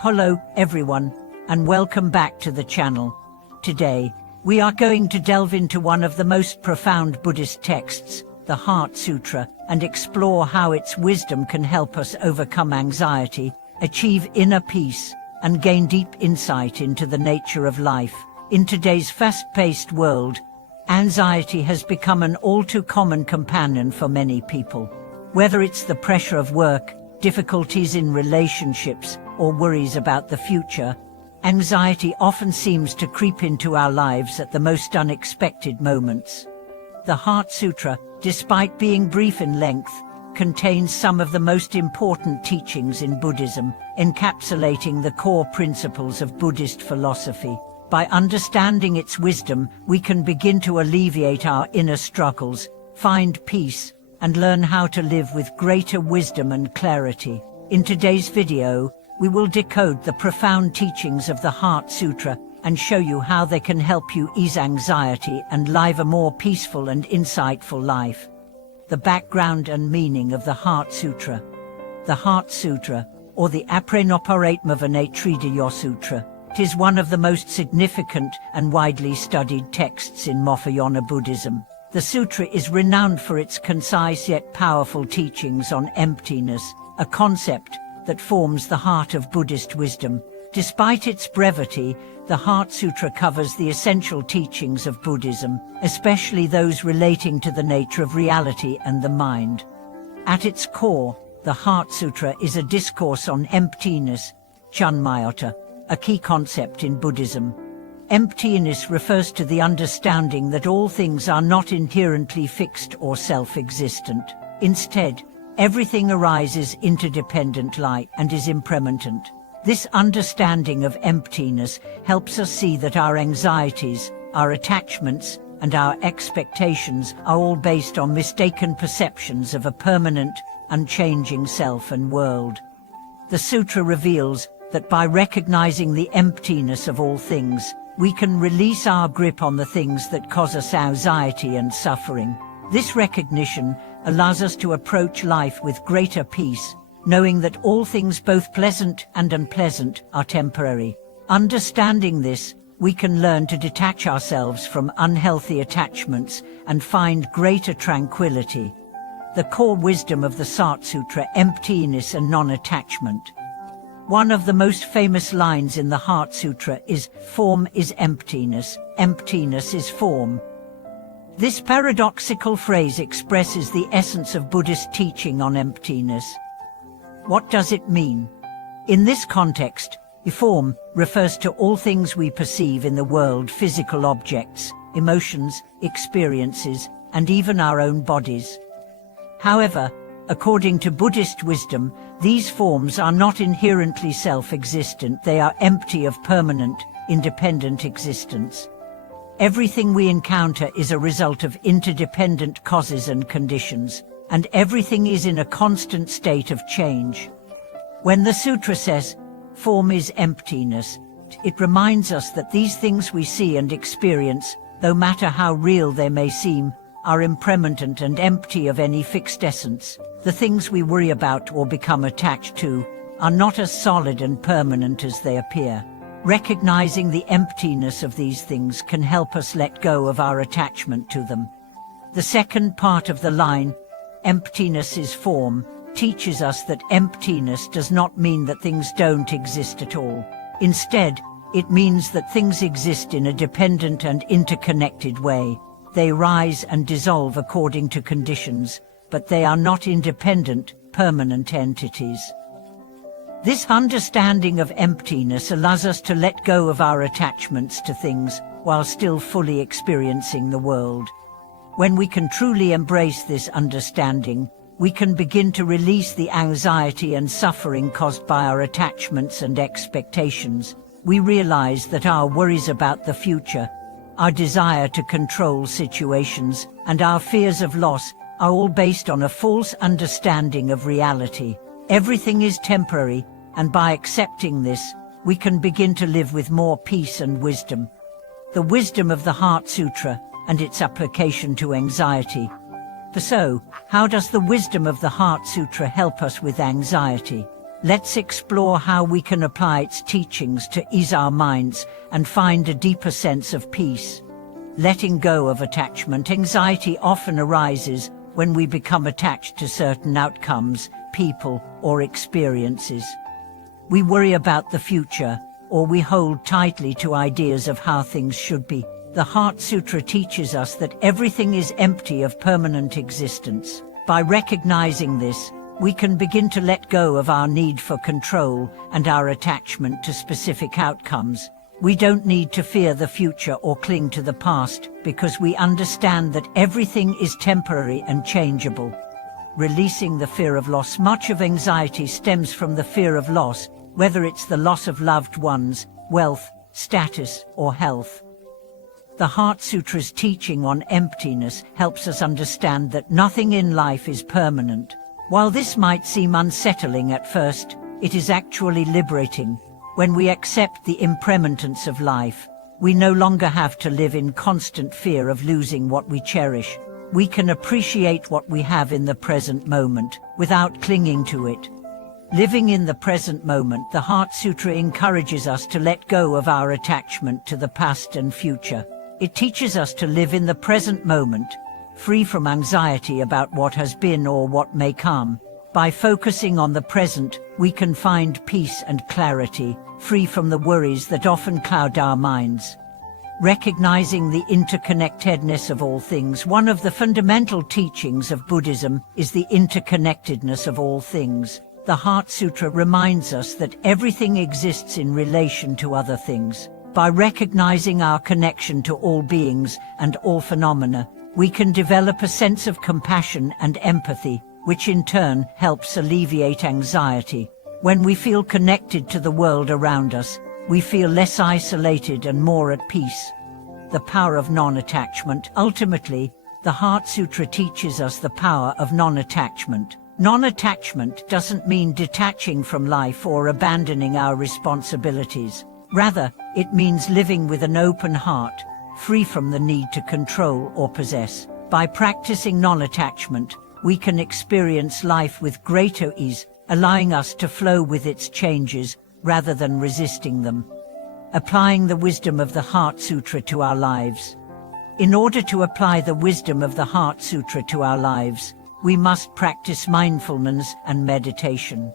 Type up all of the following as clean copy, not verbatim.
Hello, everyone, and welcome back to the channel. Today, we are going to delve into one of the most profound Buddhist texts, the Heart Sutra, and explore how its wisdom can help us overcome anxiety, achieve inner peace, and gain deep insight into the nature of life. In today's fast-paced world, anxiety has become an all-too-common companion for many people. Whether it's the pressure of work, difficulties in relationships, or worries about the future, anxiety often seems to creep into our lives at the most unexpected moments. The Heart Sutra, despite being brief in length, contains some of the most important teachings in Buddhism, encapsulating the core principles of Buddhist philosophy. By understanding its wisdom, we can begin to alleviate our inner struggles, find peace, and learn how to live with greater wisdom and clarity. In today's video, we will decode the profound teachings of the Heart Sutra and show you how they can help you ease anxiety and live a more peaceful and insightful life. The background and meaning of the Heart Sutra. The Heart Sutra, or the Aprenoparaitmavanaitridayo Sutra, is one of the most significant and widely studied texts in Mahayana Buddhism. The sutra is renowned for its concise yet powerful teachings on emptiness, a concept that forms the heart of Buddhist wisdom. Despite its brevity, the Heart Sutra covers the essential teachings of Buddhism, especially those relating to the nature of reality and the mind. At its core, the Heart Sutra is a discourse on emptiness, chunmayata, a key concept in Buddhism. Emptiness refers to the understanding that all things are not inherently fixed or self-existent. Instead, everything arises interdependently and is impermanent. This understanding of emptiness helps us see that our anxieties, our attachments, and our expectations are all based on mistaken perceptions of a permanent, unchanging self and world. The sutra reveals that by recognizing the emptiness of all things, we can release our grip on the things that cause us anxiety and suffering. This recognition allows us to approach life with greater peace, knowing that all things both pleasant and unpleasant are temporary. Understanding this, we can learn to detach ourselves from unhealthy attachments and find greater tranquility. The core wisdom of the Heart Sutra: emptiness and non-attachment. One of the most famous lines in the Heart Sutra is, "Form is emptiness, emptiness is form." This paradoxical phrase expresses the essence of Buddhist teaching on emptiness. What does it mean? In this context, form refers to all things we perceive in the world: physical objects, emotions, experiences, and even our own bodies. However, according to Buddhist wisdom, these forms are not inherently self-existent. They are empty of permanent, independent existence. Everything we encounter is a result of interdependent causes and conditions, and everything is in a constant state of change. When the sutra says, "Form is emptiness," it reminds us that these things we see and experience, no matter how real they may seem, are impermanent and empty of any fixed essence. The things we worry about or become attached to are not as solid and permanent as they appear. Recognizing the emptiness of these things can help us let go of our attachment to them. The second part of the line, "Emptiness is form," teaches us that emptiness does not mean that things don't exist at all. Instead, it means that things exist in a dependent and interconnected way. They rise and dissolve according to conditions, but they are not independent, permanent entities. This understanding of emptiness allows us to let go of our attachments to things while still fully experiencing the world. When we can truly embrace this understanding, we can begin to release the anxiety and suffering caused by our attachments and expectations. We realize that our worries about the future, our desire to control situations, and our fears of loss are all based on a false understanding of reality. Everything is temporary, and by accepting this, we can begin to live with more peace and wisdom. The wisdom of the Heart Sutra and its application to anxiety. So, how does the wisdom of the Heart Sutra help us with anxiety? let's explore how we can apply its teachings to ease our minds and find a deeper sense of peace. Letting go of attachment. Anxiety often arises when we become attached to certain outcomes, people, or experiences. We worry about the future, or we hold tightly to ideas of how things should be. The Heart Sutra teaches us that everything is empty of permanent existence. By recognizing this, we can begin to let go of our need for control and our attachment to specific outcomes. We don't need to fear the future or cling to the past, because we understand that everything is temporary and changeable. Releasing the fear of loss. Much of anxiety stems from the fear of loss, whether it's the loss of loved ones, wealth, status, or health. The Heart Sutra's teaching on emptiness helps us understand that nothing in life is permanent. While this might seem unsettling at first, it is actually liberating. When we accept the impermanence of life, we no longer have to live in constant fear of losing what we cherish. We can appreciate what we have in the present moment, without clinging to it. Living in the present moment, the Heart Sutra encourages us to let go of our attachment to the past and future. It teaches us to live in the present moment, free from anxiety about what has been or what may come. By focusing on the present, we can find peace and clarity, free from the worries that often cloud our minds. Recognizing the interconnectedness of all things. One of the fundamental teachings of Buddhism is the interconnectedness of all things. The Heart Sutra reminds us that everything exists in relation to other things. By recognizing our connection to all beings and all phenomena, we can develop a sense of compassion and empathy, which in turn helps alleviate anxiety. When we feel connected to the world around us, we feel less isolated and more at peace. The power of non-attachment. Ultimately, the Heart Sutra teaches us the power of non-attachment. Non-attachment doesn't mean detaching from life or abandoning our responsibilities. Rather, it means living with an open heart, free from the need to control or possess. By practicing non-attachment, we can experience life with greater ease, allowing us to flow with its changes rather than resisting them. Applying the wisdom of the Heart Sutra to our lives. In order to apply the wisdom of the Heart Sutra to our lives, we must practice mindfulness and meditation.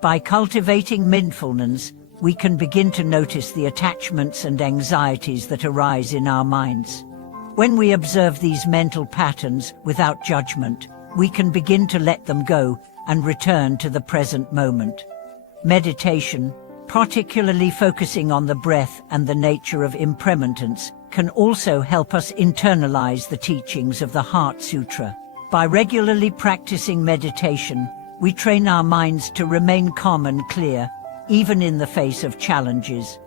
By cultivating mindfulness, we can begin to notice the attachments and anxieties that arise in our minds. When we observe these mental patterns without judgment, we can begin to let them go and return to the present moment. Meditation, particularly focusing on the breath and the nature of impermanence, can also help us internalize the teachings of the Heart Sutra. By regularly practicing meditation, we train our minds to remain calm and clear, even in the face of challenges.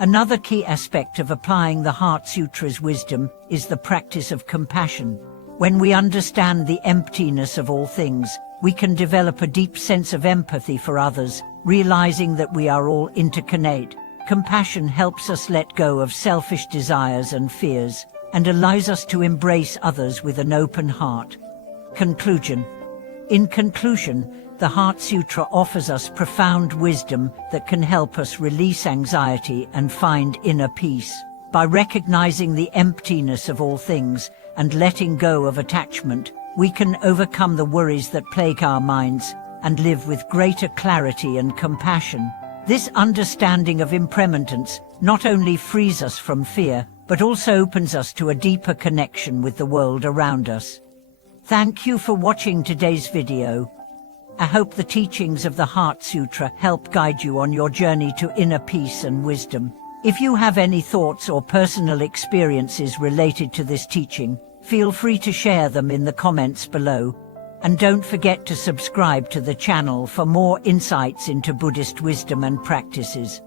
Another key aspect of applying the Heart Sutra's wisdom is the practice of compassion. When we understand the emptiness of all things, we can develop a deep sense of empathy for others, realizing that we are all interconnected. Compassion helps us let go of selfish desires and fears, and allows us to embrace others with an open heart. Conclusion. In conclusion, the Heart Sutra offers us profound wisdom that can help us release anxiety and find inner peace. By recognizing the emptiness of all things and letting go of attachment, we can overcome the worries that plague our minds and live with greater clarity and compassion. This understanding of impermanence not only frees us from fear, but also opens us to a deeper connection with the world around us. Thank you for watching today's video. I hope the teachings of the Heart Sutra help guide you on your journey to inner peace and wisdom. If you have any thoughts or personal experiences related to this teaching, feel free to share them in the comments below. And don't forget to subscribe to the channel for more insights into Buddhist wisdom and practices.